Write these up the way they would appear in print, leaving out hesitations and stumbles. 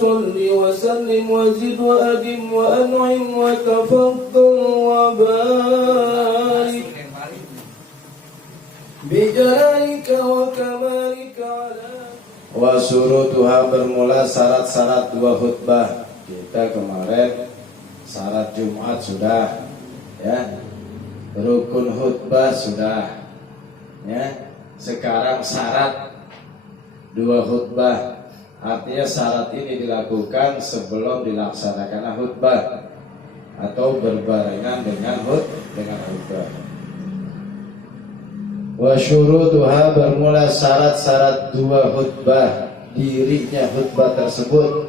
صل وسلم وزد وأدم وأنعم وتفضل وبارك بجلالك وكمالك على. Wa surutuha bermula syarat-syarat dua khutbah. Kita kemarin syarat Jumat sudah, ya. Rukun khutbah sudah, ya. Sekarang syarat dua khutbah. Artinya syarat ini dilakukan sebelum dilaksanakan khutbah atau berbarengan dengan khutbah. Wa syurutuha bermula syarat-syarat dua khutbah, dirinya khutbah tersebut.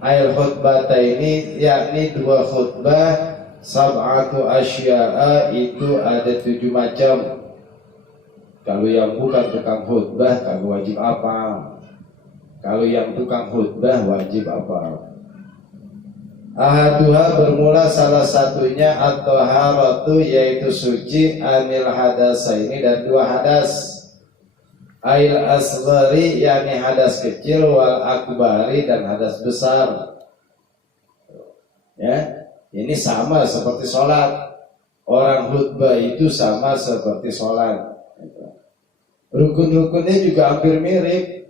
Ail khutbah ini yakni dua khutbah, sab'atu asya'a itu ada 7 macam. Kalau yang bukan tukang khutbah kagak wajib apa? Kalau yang tukang khutbah wajib apa? Ahaduha bermula salah satunya at-taharatu yaitu suci anil hadasaini dan dua hadas. Ail asghari yakni hadas kecil wal akbari dan hadas besar. Ya, ini sama seperti sholat. Orang khutbah itu sama seperti sholat. Rukun-rukunnya juga hampir mirip.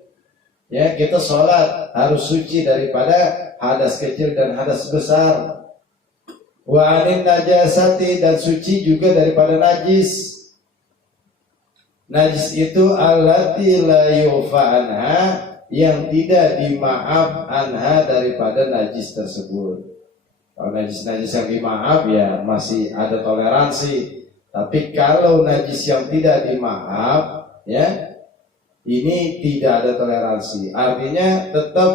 Ya, kita sholat harus suci daripada hadas kecil dan hadas besar. Wa anin najasati dan suci juga daripada najis. Najis itu allati la yufa anha yang tidak dimaaf anha daripada najis tersebut. Kalau najis-najis yang dimaaf ya masih ada toleransi. Tapi kalau najis yang tidak dimaaf, ya ini tidak ada toleransi. Artinya tetap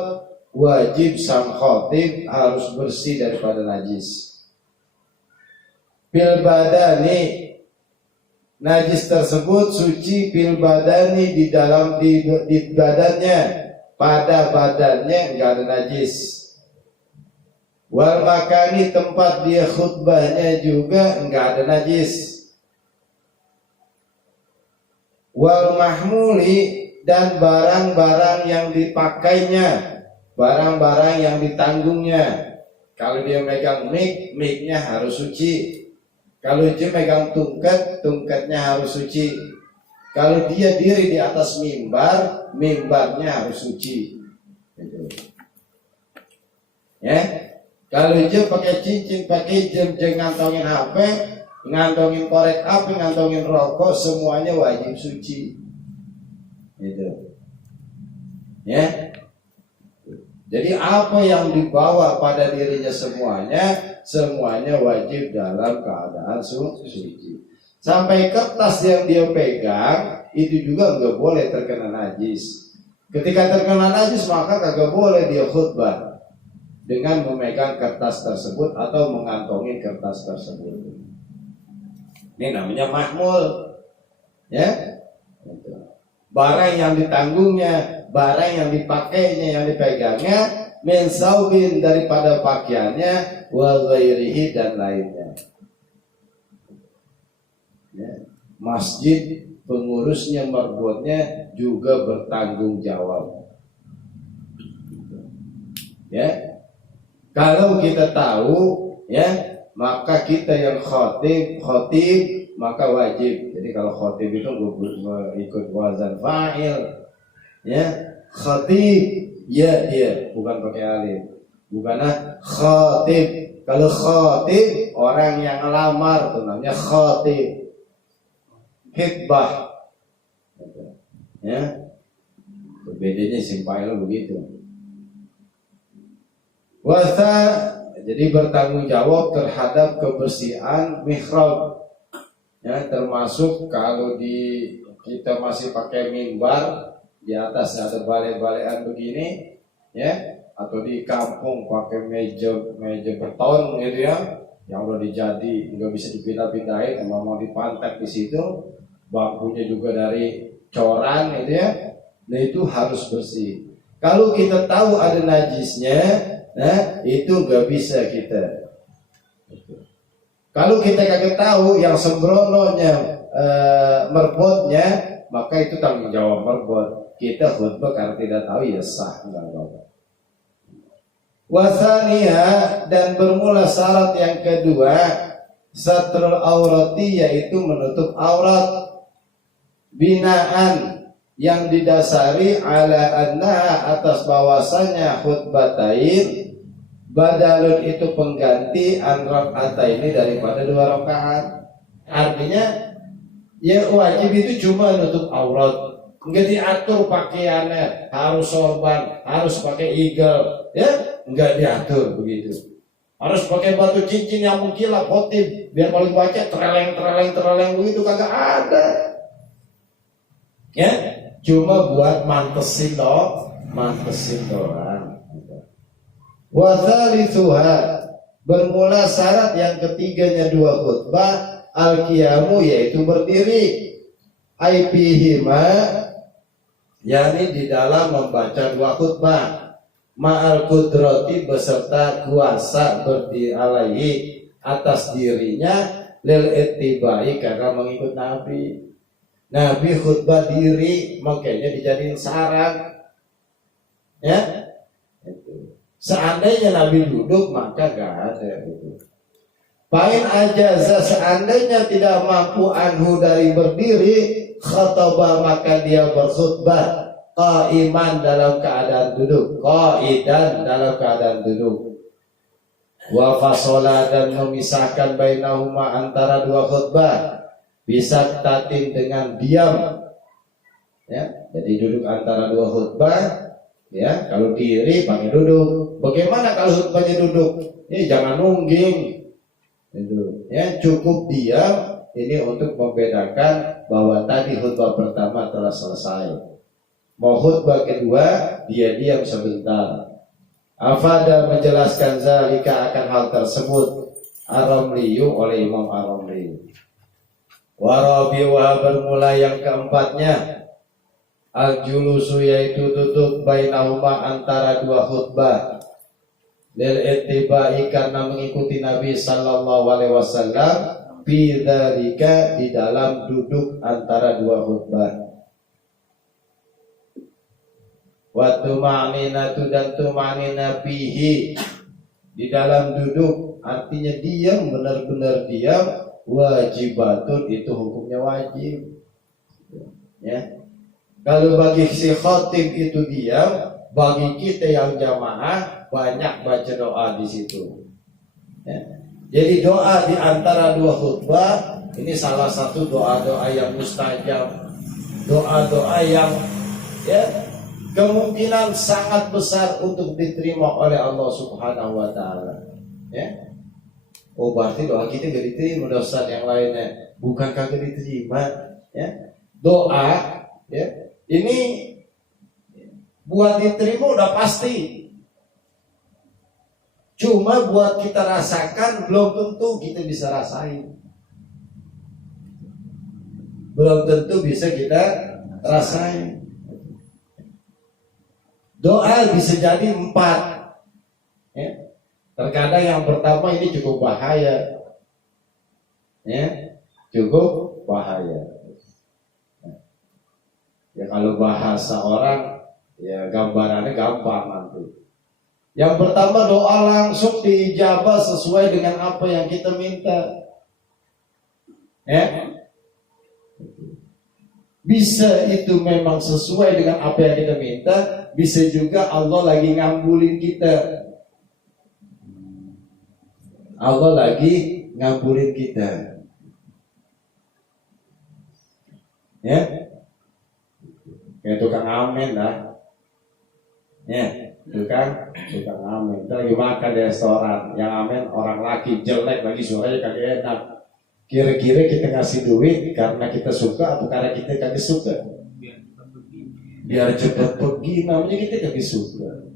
wajib sang khotib harus bersih daripada najis. Bil badani, najis tersebut suci bil badani di dalam di badannya, pada badannya enggak ada najis. Wal makani, tempat dia khutbahnya juga enggak ada najis. Wal mahmuli, dan barang-barang yang dipakainya, barang-barang yang ditanggungnya. Kalau dia megang mic-nya harus suci. Kalau dia megang tungkat, tungkatnya harus suci. Kalau dia diri di atas mimbar, mimbarnya harus suci. Gitu. Ya, kalau dia pakai cincin, pakai jam, ngantongin HP, ngantongin korek api, ngantongin rokok, semuanya wajib suci. Gitu. Ya. Jadi apa yang dibawa pada dirinya semuanya wajib dalam keadaan suci. Sampai kertas yang dia pegang itu juga nggak boleh terkena najis. Ketika terkena najis maka kagak boleh dia khutbah dengan memegang kertas tersebut atau mengantongi kertas tersebut. Ini namanya mahmul, ya. Barang yang ditanggungnya, barang yang dipakainya, yang dipegangnya, min saubin daripada pakaiannya, wa ghairihi dan lainnya. Ya. Masjid pengurusnya, marbotnya juga bertanggung jawab. Ya, kalau kita tahu, ya. Maka kita yang khotib maka wajib. Jadi kalau khotib itu ikut wazan fa'il, ya khotib ya dia bukan pakai alif, bukanlah khotib. Kalau khotib orang yang ngelamar itu namanya khotib. Khitbah, ya bedanya simpel begitu. Wasa, jadi bertanggung jawab terhadap kebersihan mihrab, ya termasuk kalau kita masih pakai mimbar, di atasnya ada balai-balaian begini, ya atau di kampung pakai meja beton gitu ya, yang udah dijadi nggak bisa dipindah-pindahin, emang mau dipantek di situ, bangkunya juga dari coran gitu ya, nah itu harus bersih. Kalau kita tahu ada najisnya, nah itu nggak bisa kita. Kalau kita kagak tahu yang sembrononya merbotnya, maka itu tanggung jawab merbot. Kita khutbah karena tidak tahu ya sah, enggak apa-apa. Wasaniha, dan bermula syarat yang kedua, satrul aurati, yaitu menutup aurat, binaan yang didasari ala annaha, atas bahwasanya khutbatain badalun, itu pengganti an rak'ataini, daripada 2 rakaat. Artinya ya wajib itu cuma nutup aurat, enggak diatur pakaiannya harus sorban, harus pakai igel, ya enggak diatur begitu. Harus pakai batu cincin yang mengkilap khotib biar paling baca tereleng begitu, kagak ada. Ya, cuma buat mantesin doang. Wathalithuha, bermula syarat yang ketiganya 2 khutbah, al-qiyamu, yaitu berdiri, aipihima, yakni di dalam membaca 2 khutbah, ma'al kudrati, beserta kuasa berdiri alaihi, atas dirinya, lil ittibai, karena mengikut Nabi. Nabi khutbah diri, makanya dijadiin syarat. Ya, seandainya Nabi duduk maka gak ada itu. Pain ajaza, seandainya tidak mampu anhu dari berdiri, khatobah, maka dia berkhutbah qaiman, dalam keadaan duduk, qaidan, dalam keadaan duduk. Wa fasola, dan memisahkan bainahuma, antara 2 khutbah, bisa tatin, dengan diam. Ya, jadi duduk antara 2 khutbah. Ya, kalau diri pakai duduk. Bagaimana kalau khutbahnya duduk? Ya, jangan nungging. Itu. Ya, cukup diam. Ini untuk membedakan bahwa tadi khutbah pertama telah selesai. Mau khutbah kedua, dia diam sebentar. Afada, menjelaskan zalika, akan hal tersebut, Ar-Ramliyu, oleh Imam Ar-Ramli. Warabiwa, bermula yang keempatnya, al-julusu, yaitu duduk, bainahuma, antara 2 khutbah, lil ittibai, karena mengikuti Nabi sallallahu alaihi wasallam, bidzalika, di dalam duduk antara 2 khutbah. Wa tuma'ninatu, dan tuma'nina fihi, di dalam duduk, artinya diam, benar-benar diam, wajibatun, itu hukumnya wajib. Ya, kalau bagi si khatib itu diam, bagi kita yang jamaah banyak baca doa di situ. Ya. Jadi doa di antara 2 khutbah ini salah satu doa-doa yang mustajab, doa-doa yang ya kemungkinan sangat besar untuk diterima oleh Allah Subhanahu wa taala. Ya. Oh, berarti doa kita gak diterima, dosa yang lainnya bukan kagak diterima. Ya, doa ya ini buat diterima udah pasti, cuma buat kita rasakan belum tentu kita bisa rasain, belum tentu bisa kita rasain. Doa bisa jadi 4. Ya. Terkadang yang pertama ini cukup bahaya, ya, cukup bahaya. Ya, kalau bahasa orang, ya gambarannya gampang nanti. Yang pertama, doa langsung diijabah sesuai dengan apa yang kita minta. Ya, bisa itu memang sesuai dengan apa yang kita minta, bisa juga Allah lagi ngambulin kita. Allah lagi ngabulin kita. Ya, kayak tukang amin lah. Ya, tukang amin. Kita lagi makan di restoran, yang amin orang laki jelek lagi, suaranya kagak enak. Kira-kira kita ngasih duit karena kita suka atau karena kita kagak suka? Biar cepat pergi, namanya kita kagak suka.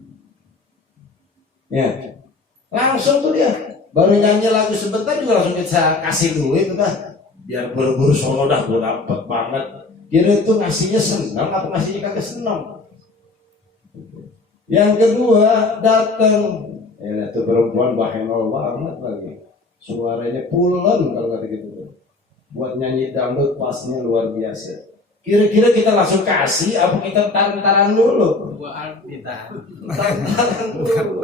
Ya, langsung tuh dia. Baru nyanyi lagu sebentar juga langsung kita kasih duit udah, biar buru-buru sono dah, gue dapet banget. Kira itu ngasihnya senang apa ngasihnya kagak senang. Yang kedua, datang itu perempuan bahenol banget lagi, suaranya pulon kalau kata gitu, buat nyanyi dangdut pasnya luar biasa. Kira-kira kita langsung kasih apa kita taran-taran dulu? Dua album kita. Taran dulu.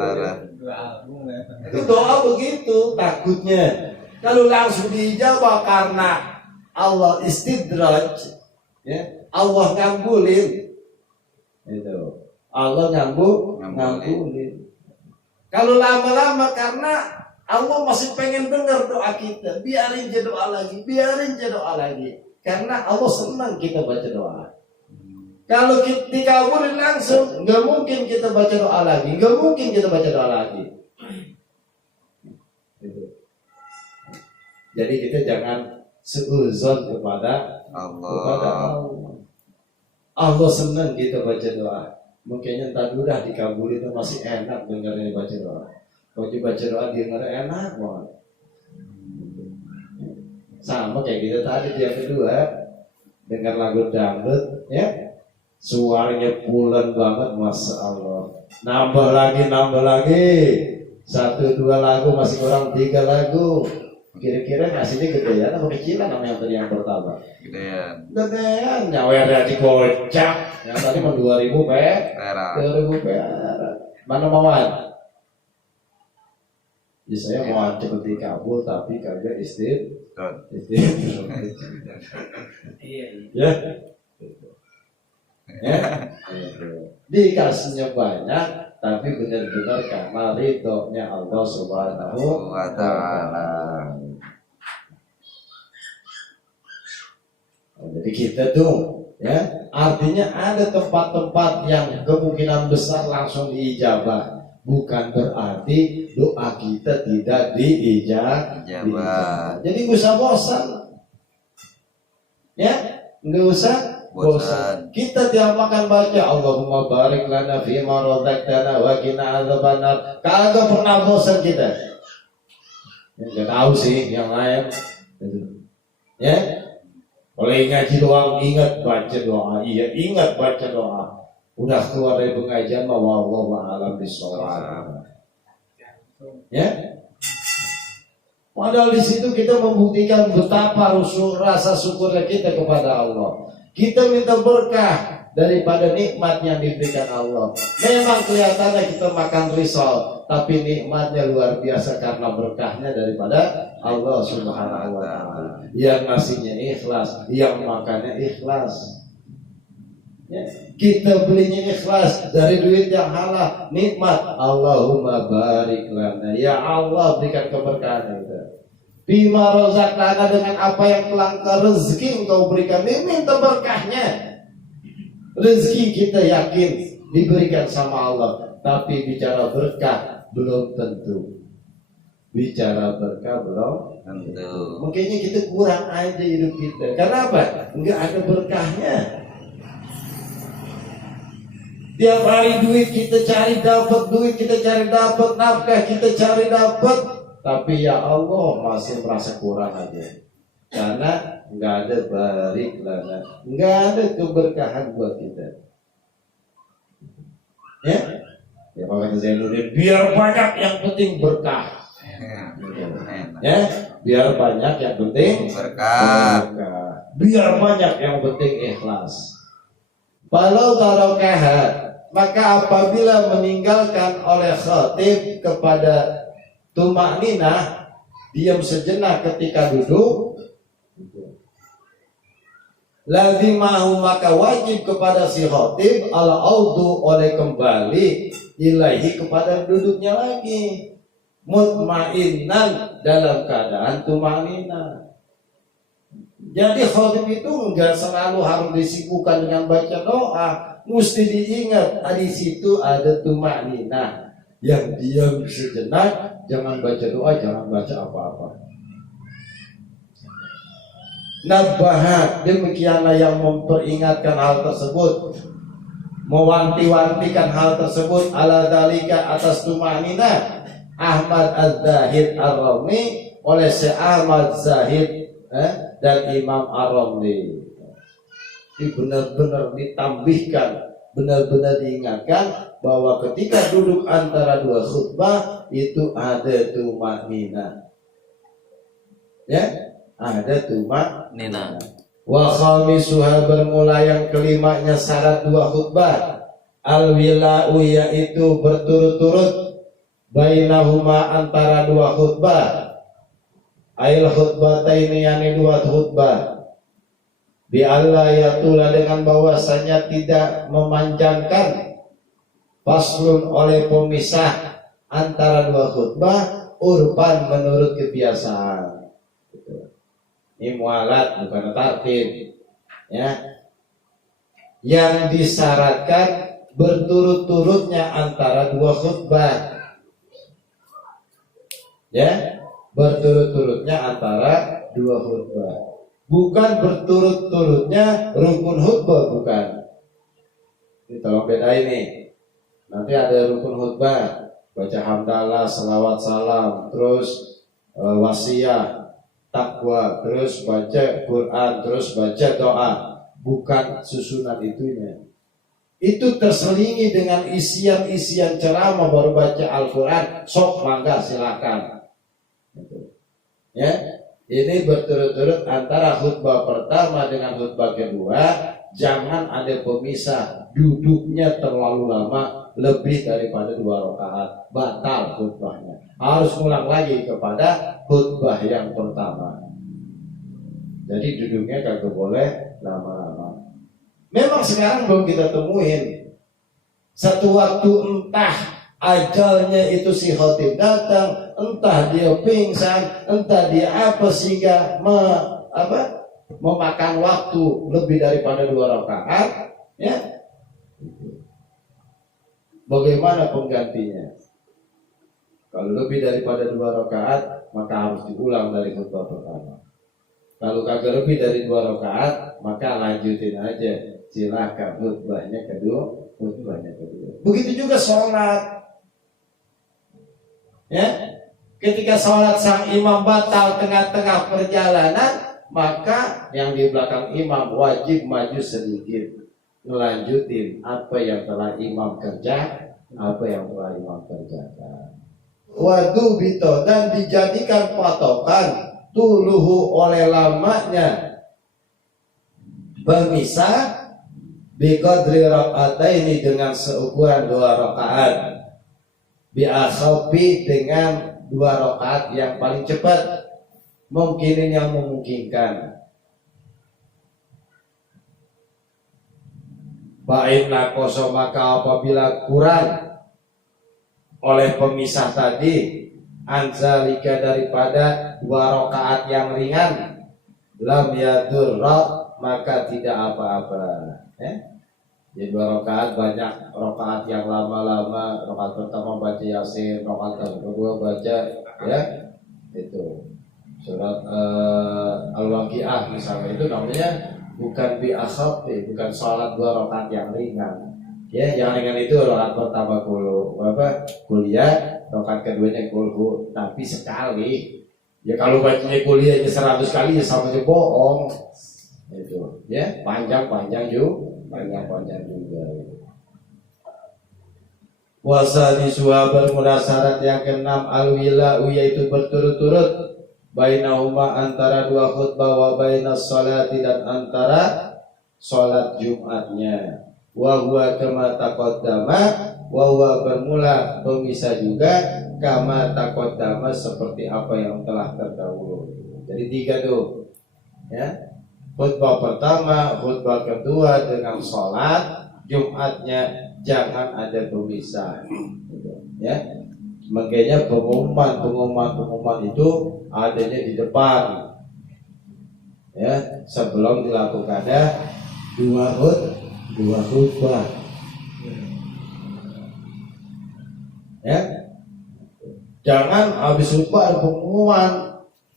Dua album. Itu doa begitu takutnya. Kalau langsung dijawab karena Allah istidraj, ya, Allah ngambulin. Itu. Allah ngambulin. Kalau lama-lama karena Allah masih pengen dengar doa kita, biarin aja doa lagi. Karena Allah senang kita baca doa. Kalau kita dikabulin langsung, nggak mungkin kita baca doa lagi. Jadi kita jangan seuzon kepada Allah. Allah senang kita baca doa. Mungkinnya entar udah dikabulin itu masih enak dengarnya baca doa. Kalau baca doa dengar enak banget. Sama kayak kita tadi yang kedua, dengar lagu dangdut, ya, suaranya pulen banget, masya Allah. Nambah lagi, 1-2 lagu masih kurang 3 lagu. Kira-kira ngasihnya gedean apa kecilan sama yang tadi yang pertama? Gedean, nyawer dikocak. Yang tadi mau 2.000 perak. Mana mauan? Ya saya mau cepet dikabul tapi kagak ya. Dikasihnya banyak tapi benar-benar karena ridhonya Allah Subhanahu wa Ta'ala. Jadi kita tuh, ya, artinya ada tempat-tempat yang kemungkinan besar langsung diijabah. Bukan berarti doa kita tidak diijabah. Jadi nggak usah bosan, ya, nggak usah bosan. Kita tiap makan baca Allahumma barik lana fima razaqtana wa qina adzabannar. Kagak pernah bosan kita. Nggak tahu sih yang lain, ya. Kalau ngaji doang ingat baca doa, iya ingat baca doa. Udah keluar dari pengajian mah wallahu a'lam bishawab. Ya. Padahal di situ kita membuktikan betapa rasa syukurnya kita kepada Allah. Kita minta berkah daripada nikmat yang diberikan Allah. Memang kelihatannya kita makan risol, tapi nikmatnya luar biasa karena berkahnya daripada Allah Subhanahu wa Ta'ala. Yang ngasihnya ikhlas, yang makannya ikhlas. Ya, kita belinya ikhlas dari duit yang halal, nikmat. Allahumma barik lana, ya Allah berikan keberkahan kita. Bima razaqtana, dengan apa yang telah rezeki engkau berikan, minta berkahnya. Rezeki kita yakin diberikan sama Allah, tapi bicara berkah belum tentu. Mungkinnya kita kurang aja hidup kita. Karena apa? Enggak ada berkahnya. Tiap hari duit kita cari dapat, nafkah kita cari dapat, tapi ya Allah masih merasa kurang aja. Karena nggak ada barik lana, nggak ada keberkahan buat kita. Ya, Pak kata Zainuddin, biar banyak yang penting berkah. Ya, biar banyak yang penting berkah. Biar banyak yang penting ikhlas. Kalau tarokaha, maka apabila meninggalkan oleh khatib kepada tumakninah, diam sejenak ketika duduk, lazimahu, maka wajib kepada si khatib al-audu, oleh kembali ilahi, kepada duduknya lagi, mutmainnan, dalam keadaan tumakninah. Jadi khatib itu enggak selalu harus disibukkan dengan baca doa, mesti diingat di situ ada tumakninah, yang diam sejenak, jangan baca doa, jangan baca apa-apa. Nabahat, demikianlah yang memperingatkan hal tersebut, mewanti-wantikan hal tersebut, ala dalika, atas tumakninah, Ahmad Az-Zahid Ar-Rami, oleh Syekh Ahmad Zahid dan Imam Ar-Ramli. Ini benar-benar ditambihkan, benar-benar diingatkan bahwa ketika duduk antara dua khutbah itu ada tumakninah. Ya, ada tumakninah. Wa khamisuha bermula yang kelimanya syarat dua khutbah. Al-wila'u yaitu berturut-turut bainahuma antara dua khutbah. Ail khutbataini yani dua khutbah. Bi alla yatula dengan bahwasanya tidak memanjangkan faslun oleh pemisah antara dua khutbah urban menurut kebiasaan. Ini mualat bukan tartib. Ya. Yang disyaratkan berturut-turutnya antara dua khutbah. Ya, berturut-turutnya antara dua khutbah. Bukan berturut-turutnya rukun khutbah, bukan. Ini tolong beda ini. Nanti ada rukun khutbah, baca hamdalah, salawat salam, terus wasiyah, takwa, terus baca Quran, terus baca doa. Bukan susunan itunya. Itu terselingi dengan isian-isian ceramah baru baca Al-Quran, sok mangga silakan. Ya, ini berturut-turut antara khutbah pertama dengan khutbah kedua. Jangan ada pemisah, duduknya terlalu lama lebih daripada 2 rakaat, batal khutbahnya. Harus ulang lagi kepada khutbah yang pertama. Jadi duduknya kagak boleh lama-lama. Memang sekarang belum kita temuin satu waktu entah ajalnya itu si khotib datang, entah dia pingsan, entah dia apa sehingga memakan waktu lebih daripada 2 rakaat, ya. Bagaimana penggantinya? Kalau lebih daripada 2 rakaat maka harus diulang dari khutbah pertama. Kalau kagak lebih dari 2 rakaat maka lanjutin aja. Silakan khutbahnya kedua. Begitu juga sholat. Ya, ketika sholat sang imam batal tengah-tengah perjalanan, maka yang di belakang imam wajib maju sedikit, ngelanjutin apa yang telah imam kerja, apa yang telah imam kerjakan. Wadu bito dan dijadikan patokan tuluhu oleh lamanya pemisah biqadri raka'ataini dengan seukuran 2 rakaat, bi'akhafi dengan 2 rakaat yang paling cepat mungkin yang memungkinkan. Ba'inna koso maka apabila kurang oleh pemisah tadi anzalika daripada 2 rakaat yang ringan, lam yadurra maka tidak apa-apa. Jadi 2 rakaat banyak rakaat yang lama-lama, rakaat pertama baca Yasin, rakaat kedua baca ya itu surat Al-Waqiah misalnya, itu namanya bukan bi'akhaf, bukan sholat 2 rakaat yang ringan. Ya, yang ringan itu rakaat pertama kuliah, rakaat keduanya kulhu, tapi sekali. Ya kalau bacanya kuliahnya 100 kali ya sama aja bohong. Itu ya panjang juga. Wasani suhabar munasyarat yang ke-6 al-wila'u yaitu berturut-turut bainahuma antara 2 khutbah wa bainas sholati dan antara sholat Jumatnya. Wa huwa kama taqaddama, wa huwa bermula pemisah juga kama taqaddama seperti apa yang telah terdahulu. Jadi 3 tuh ya. Khutbah pertama, khutbah kedua dengan sholat, Jumatnya jangan ada pemisah, ya. Makanya pengumuman itu adanya di depan, ya, sebelum dilakukannya dua khutbah, ya. Jangan habis khutbah ada pengumuman,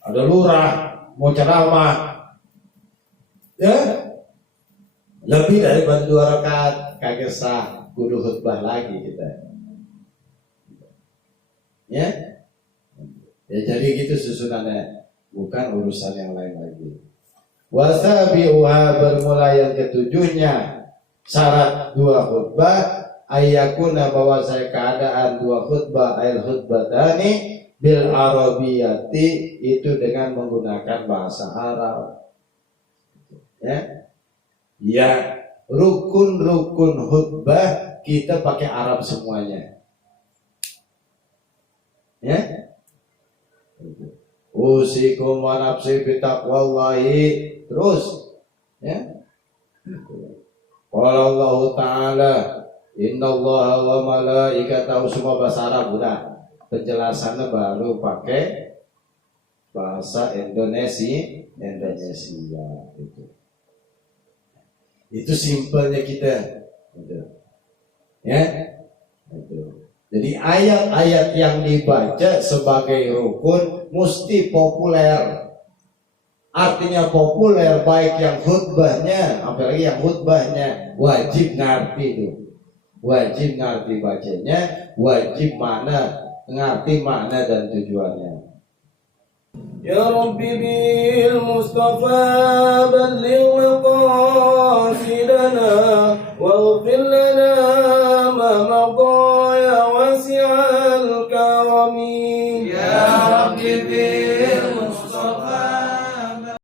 ada lurah mau ceramah. Ya, lebih daripada 2 rakaat kagak sah, kudu khutbah lagi kita. Ya, jadi gitu susunannya, bukan urusan yang lain lagi. Wasabi'uha bermula yang ke-7-nya syarat 2 khutbah ayyakuna bahwa saya keadaan 2 khutbah ail khutbatani bil arabiyati itu dengan menggunakan bahasa Arab. Ya, rukun-rukun khutbah kita pakai Arab semuanya. Ya. Usikum wa nafsi bitaqwallahi. Terus ya. Qala Allah Ta'ala innallaha wa malaikatahu, semua bahasa Arab udah. Penjelasannya baru pakai bahasa Indonesia gitu. Itu simpelnya kita gitu. Ya gitu. Jadi ayat-ayat yang dibaca sebagai rukun mesti populer. Artinya populer, baik yang khutbahnya, apalagi yang khutbahnya wajib ngerti itu. Wajib ngerti bacanya, wajib ngerti makna dan tujuannya. يا رب بالمصطفى بلغ مقاصدنا واغفر لنا ما مضى يا واسع الكرم. يا رب بالمصطفى